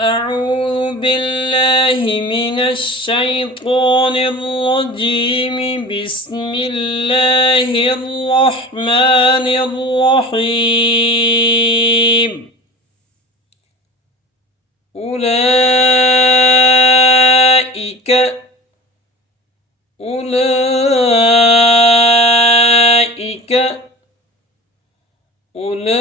أعوذ بالله من الشيطان الرجيم. بسم الله الرحمن الرحيم. أولئك أولئك أولئك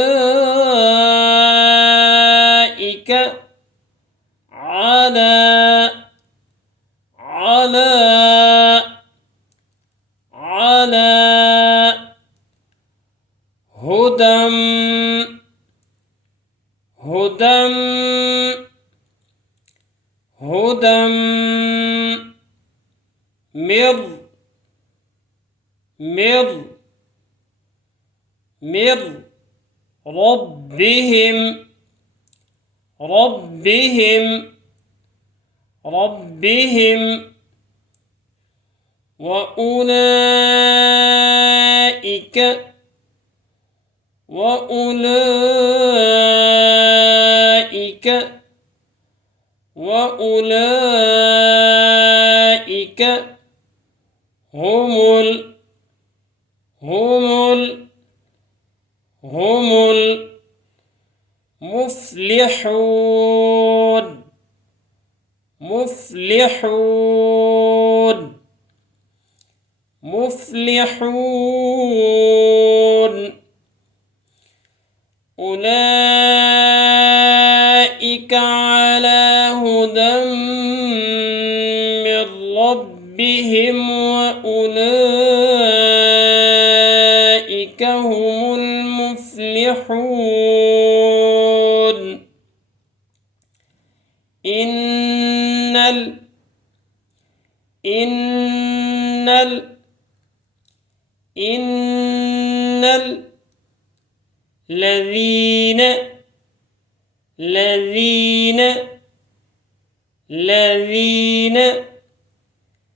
على هدى من ربهم وأولئك هم المفلحون. أولئك على هدى من ربهم وأولئك هم المفلحون. إن الذين كفروا سواء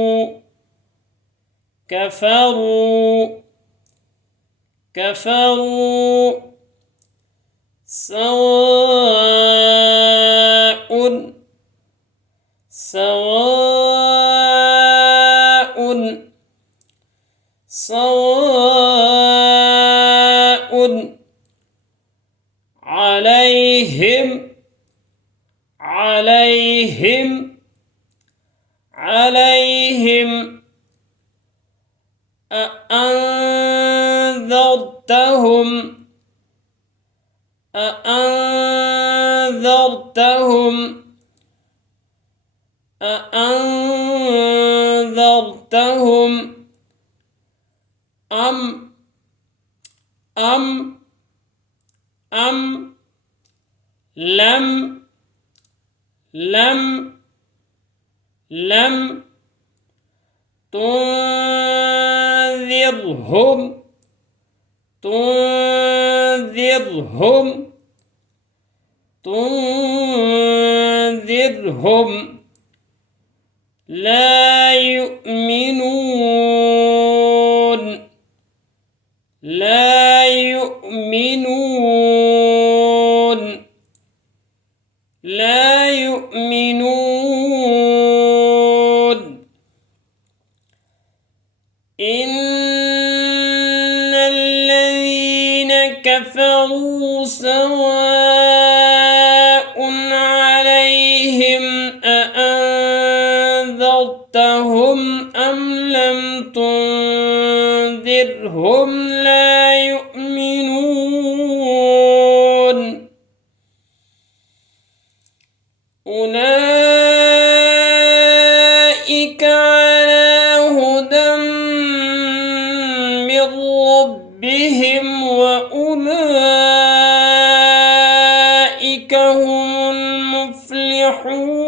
عليهم أأنذرتهم أم لم تنذرهم لا يؤمنون. إن الذين كفروا سواء عليهم أأنذرتهم أم لم تنذرهم لا يؤمنون. أولئك على هدى من ربهم وأولئك هم المفلحون.